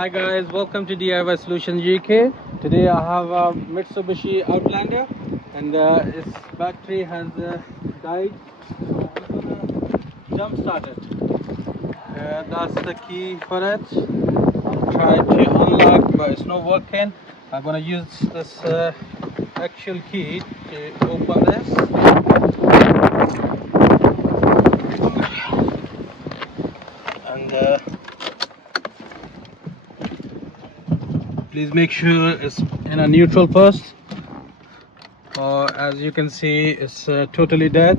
Hi guys, welcome to DIY Solutions UK. Today I have a Mitsubishi Outlander and its battery has died. I'm gonna jump start it. That's the key for it. I'm trying to unlock but it's not working. I'm gonna use this actual key to open this. And please make sure it's in a neutral first, or as you can see it's totally dead.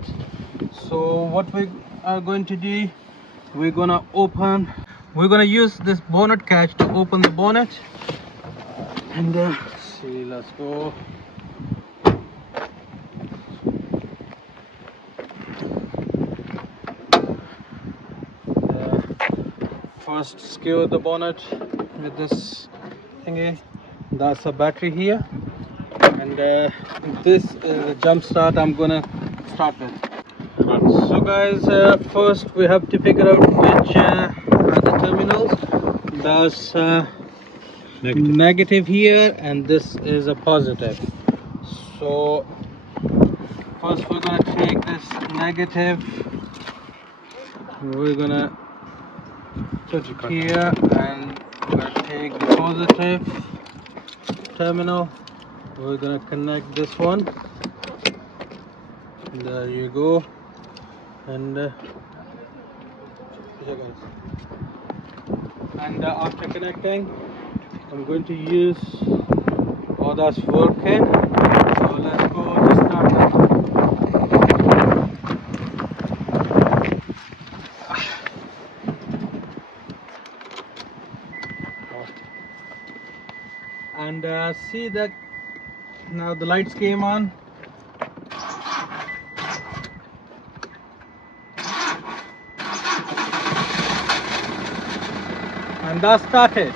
So what we are going to do, we're gonna use this bonnet catch to open the bonnet. And see, let's go. First secure the bonnet with this thingy. That's a battery here, and this is the jump start I'm gonna start with. So guys, first we have to figure out which are the terminals. That's negative here and this is a positive. So first we're gonna take this negative, we're gonna put it here, and we're gonna take the positive terminal, we're gonna connect this one. There you go. And after connecting, I'm going to use, oh that's working, so let's go to start it. And see that now the lights came on. And that started.